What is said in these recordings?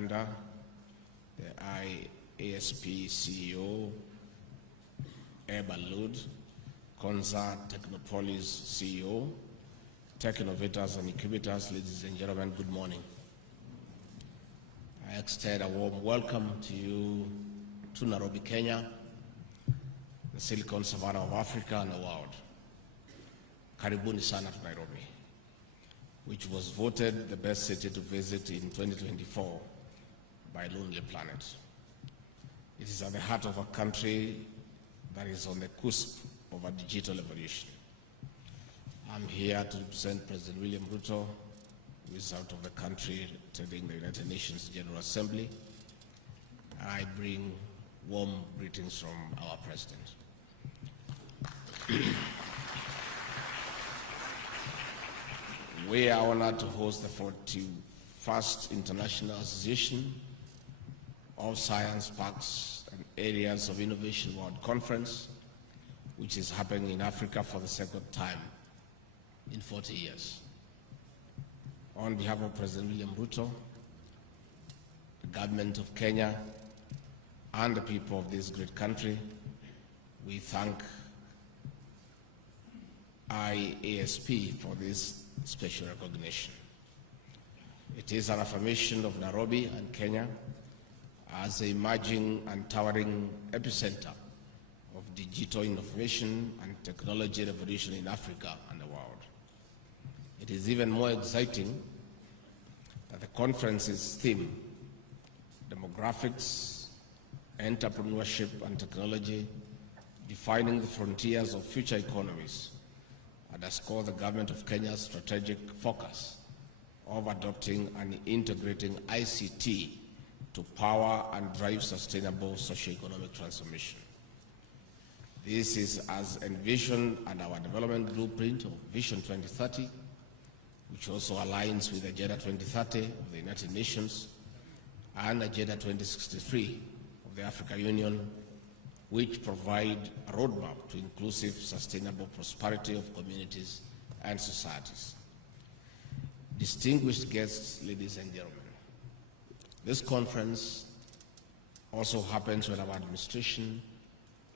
Uganda, the IASP CEO, Ebalud, Konza Technopolis CEO, Tech Innovators and Incubators, ladies and gentlemen, good morning. I extend a warm welcome to you to Nairobi, Kenya, the Silicon Savannah of Africa and the world. Karibuni sana to Nairobi, which was voted the best city to visit in 2024 by Lonely Planet. It is at the heart of a country that is on the cusp of a digital evolution. I'm here to represent President William Ruto, who is out of the country attending the United Nations General Assembly. I bring warm greetings from our President. We are honored to host the 41st International Association of Science Parks and Areas of Innovation World Conference, which is happening in Africa for the second time in 40 years. On behalf of President William Ruto, the government of Kenya, and the people of this great country, we thank IASP for this special recognition. It is an affirmation of Nairobi and Kenya as the emerging and towering epicenter of digital innovation and technology revolution in Africa and the world. It is even more exciting that the conference's theme, demographics, entrepreneurship and technology, defining the frontiers of future economies, underscore the government of Kenya's strategic focus of adopting and integrating ICT to power and drive sustainable socio-economic transformation. This is as envisioned in our development blueprint of Vision 2030, which also aligns with Agenda 2030 of the United Nations and Agenda 2063 of the African Union, which provide a roadmap to inclusive, sustainable prosperity of communities and societies. Distinguished guests, ladies and gentlemen, this conference also happens when our administration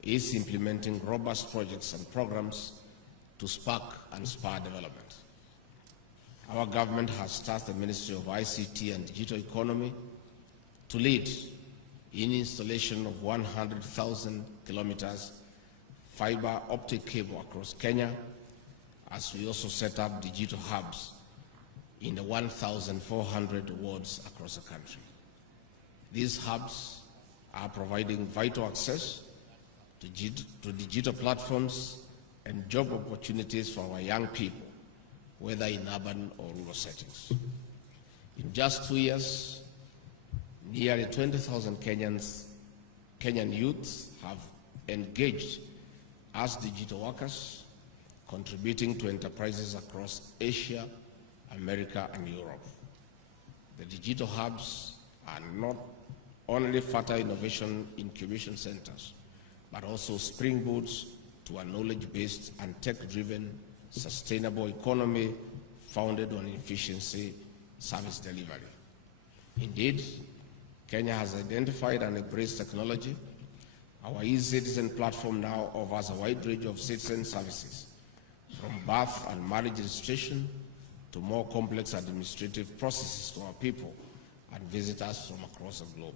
is implementing robust projects and programs to spark and spur development. Our government has tasked the Ministry of ICT and Digital Economy to lead in installation of 100,000 kilometers fiber optic cable across Kenya, as we also set up digital hubs in the 1,400 wards across the country. These hubs are providing vital access to digital platforms and job opportunities for our young people, whether in urban or rural settings. In just 2 years, nearly 20,000 Kenyan youths have engaged as digital workers, contributing to enterprises across Asia, America, and Europe. The digital hubs are not only fertile innovation incubation centers, but also springboards to a knowledge-based and tech-driven sustainable economy founded on efficiency service delivery. Indeed, Kenya has identified and embraced technology. Our e-citizen platform now offers a wide range of citizen services, from birth and marriage registration to more complex administrative processes to our people and visitors from across the globe.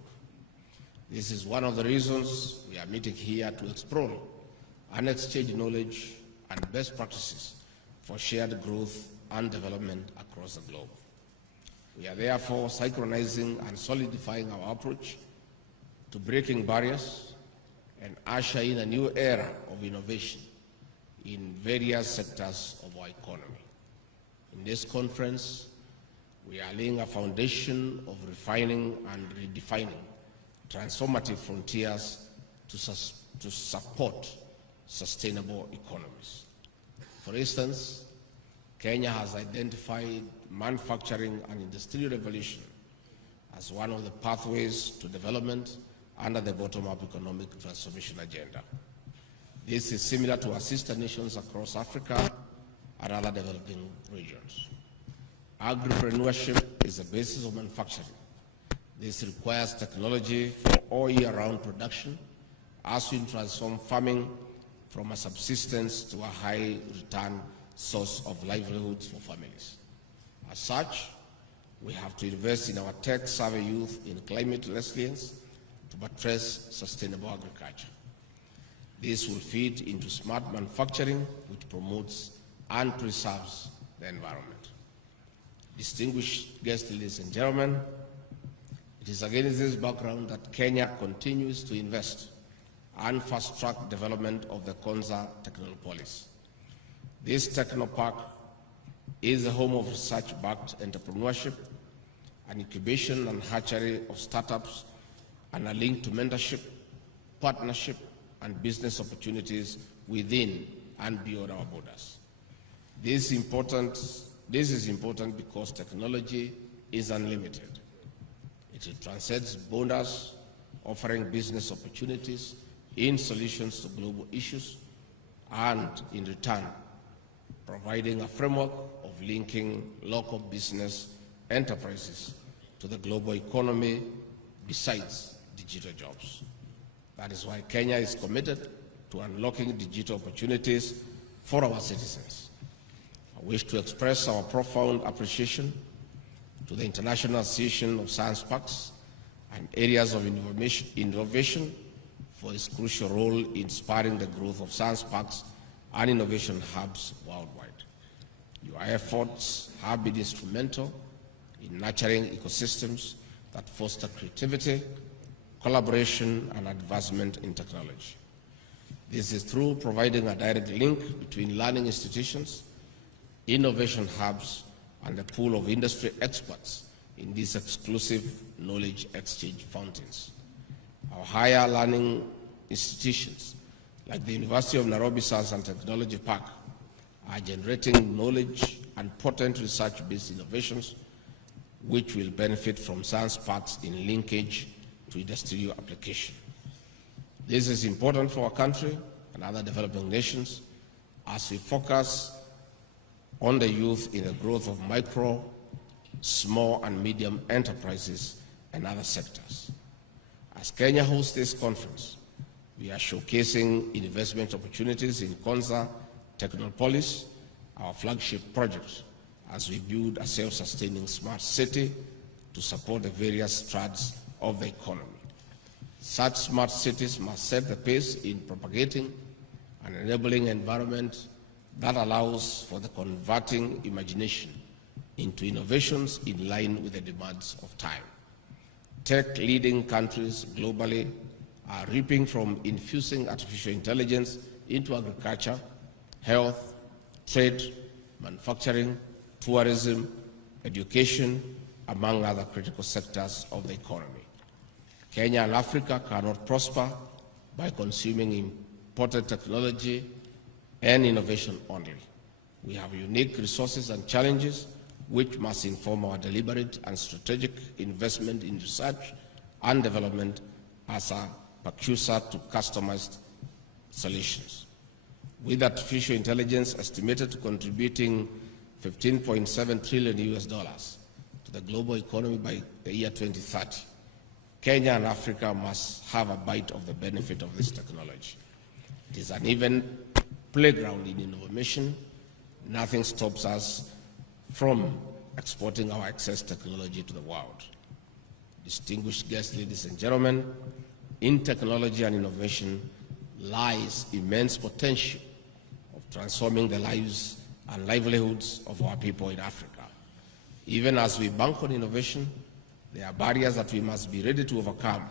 This is one of the reasons we are meeting here to explore and exchange knowledge and best practices for shared growth and development across the globe. We are therefore synchronizing and solidifying our approach to breaking barriers and usher in a new era of innovation in various sectors of our economy. In this conference, we are laying a foundation of refining and redefining transformative frontiers to support sustainable economies. For instance, Kenya has identified manufacturing and industrial revolution as one of the pathways to development under the bottom-up economic transformation agenda. This is similar to our sister nations across Africa and other developing regions. Agripreneurship is the basis of manufacturing, This requires technology for all year-round production as we transform farming from a subsistence to a high-return source of livelihoods for families. As such, we have to invest in our tech-savvy youth in climate resilience to buttress sustainable agriculture. This will feed into smart manufacturing, which promotes and preserves the environment. Distinguished guests, ladies and gentlemen, it is against this background that Kenya continues to invest and fast-track development of the Konza Technopolis. This technopark is the home of research-backed entrepreneurship, an incubation and hatchery of startups, and a link to mentorship, partnership, and business opportunities within and beyond our borders. This is important because technology is unlimited. It transcends borders, offering business opportunities in solutions to global issues, and in return, providing a framework of linking local business enterprises to the global economy besides digital jobs. That is why Kenya is committed to unlocking digital opportunities for our citizens. I wish to express our profound appreciation to the International Association of Science Parks and Areas of Innovation for its crucial role in spurring the growth of science parks and innovation hubs worldwide. Your efforts have been instrumental in nurturing ecosystems that foster creativity, collaboration, and advancement in technology. This is through providing a direct link between learning institutions, innovation hubs, and the pool of industry experts in these exclusive knowledge exchange fountains. Our higher learning institutions, like the University of Nairobi Science and Technology Park, are generating knowledge and potent research-based innovations which will benefit from science parks in linkage to industrial application. This is important for our country and other developing nations as we focus on the youth in the growth of micro, small, and medium enterprises and other sectors. As Kenya hosts this conference, we are showcasing investment opportunities in Konza Technopolis, our flagship project, as we build a self-sustaining smart city to support the various strands of the economy. Such smart cities must set the pace in propagating an enabling environment that allows for the converting imagination into innovations in line with the demands of time. Tech-leading countries globally are reaping from infusing artificial intelligence into agriculture, health, trade, manufacturing, tourism, education, among other critical sectors of the economy. Kenya and Africa cannot prosper by consuming imported technology and innovation only. We have unique resources and challenges which must inform our deliberate and strategic investment in research and development as a precursor to customized solutions. With artificial intelligence estimated to contributing $15.7 trillion to the global economy by the year 2030, Kenya and Africa must have a bite of the benefit of this technology. It is an even playground in innovation. Nothing stops us from exporting our excess technology to the world. Distinguished guests, ladies and gentlemen, in technology and innovation lies immense potential of transforming the lives and livelihoods of our people in Africa. Even as we bank on innovation, there are barriers that we must be ready to overcome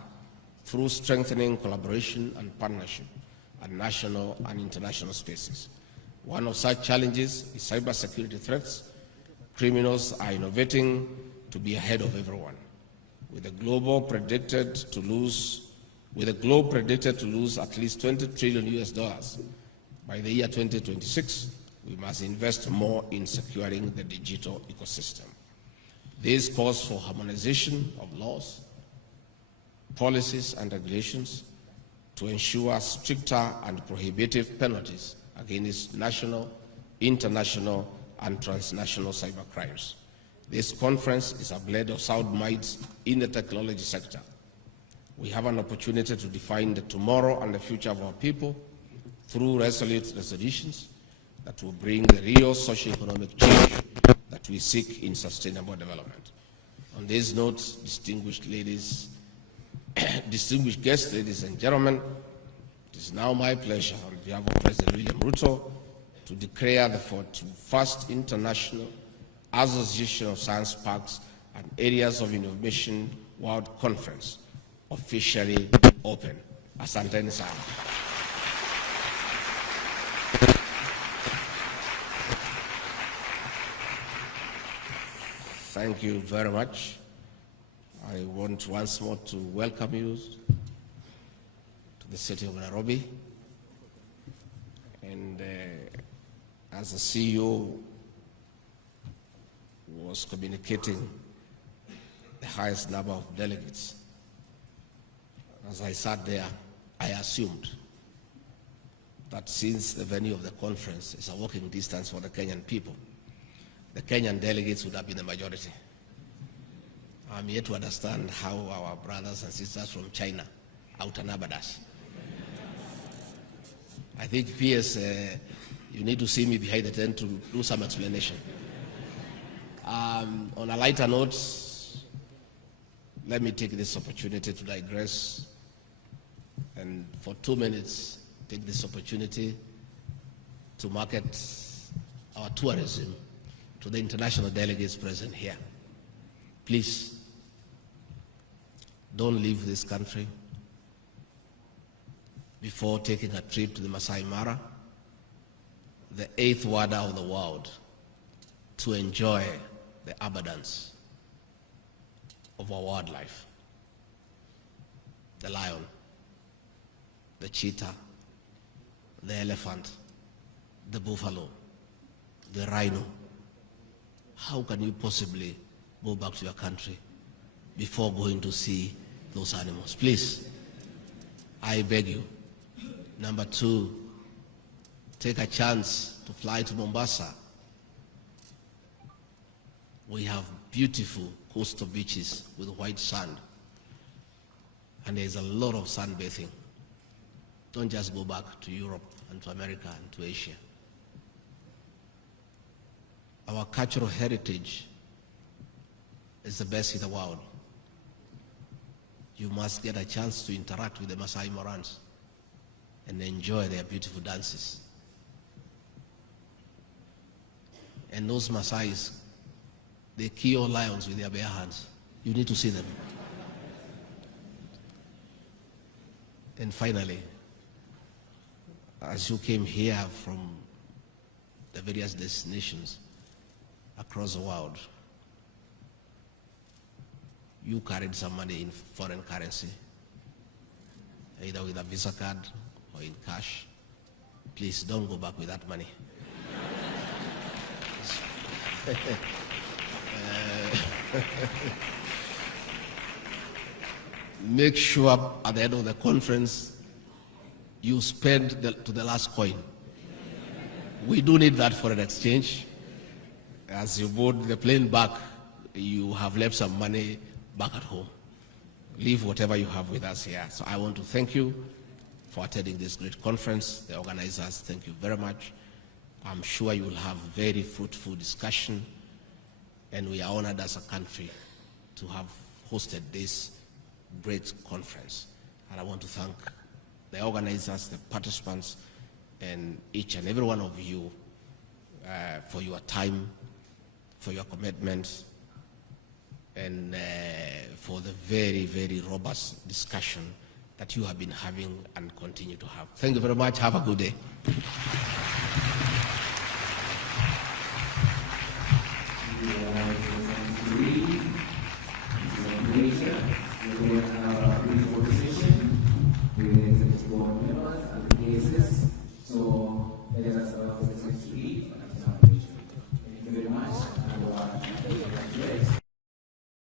through strengthening collaboration and partnership at national and international spaces. One of such challenges is cybersecurity threats. Criminals are innovating to be ahead of everyone. With the globe predicted to lose at least $20 trillion by the year 2026, we must invest more in securing the digital ecosystem. This calls for harmonization of laws, policies, and regulations to ensure stricter and prohibitive penalties against national, international, and transnational cybercrimes. This conference is a blend of sound minds in the technology sector. We have an opportunity to define the tomorrow and the future of our people through resolute resolutions that will bring the real socio-economic change that we seek in sustainable development. On this note, distinguished guests, ladies and gentlemen, it is now my pleasure on behalf of President William Ruto to declare the 41st International Association of Science Parks and Areas of Innovation World Conference officially open. Asanteni sana. Thank you very much. I want once more to welcome you to the city of Nairobi. And as the CEO was communicating the highest number of delegates, as I sat there, I assumed that since the venue of the conference is a walking distance for the Kenyan people, the Kenyan delegates would have been the majority. I'm yet to understand how our brothers and sisters from China outnumbered us. I think, PS, you need to see me behind the tent to do some explanation. On a lighter note, let me take this opportunity to digress and for 2 minutes take this opportunity to market our tourism to the international delegates present here. Please, don't leave this country before taking a trip to the Masai Mara, the 8th wonder of the world, to enjoy the abundance of our wildlife. The lion, the cheetah, the elephant, the buffalo, the rhino. How can you possibly go back to your country before going to see those animals? Please, I beg you. Number 2, take a chance to fly to Mombasa. We have beautiful coastal beaches with white sand, and there's a lot of sunbathing. Don't just go back to Europe and to America and to Asia. Our cultural heritage is the best in the world. You must get a chance to interact with the Masai Marans and enjoy their beautiful dances. And those Masais, they kill lions with their bare hands. You need to see them. And finally, as you came here from the various destinations across the world, you carried some money in foreign currency, either with a Visa card or in cash. Please don't go back with that money. Make sure at the end of the conference you spend to the last coin. We do need that for an exchange. As you board the plane back, you have left some money back at home. Leave whatever you have with us here. So I want to thank you for attending this great conference. The organizers, thank you very much. I'm sure you will have very fruitful discussion, and we are honored as a country to have hosted this great conference. And I want to thank the organizers, the participants, and each and every one of you for your time, for your commitment, and for the very, very robust discussion that you have been having and continue to have. Thank you very much. Have a good day. So let us allow the to leave. Thank you very much.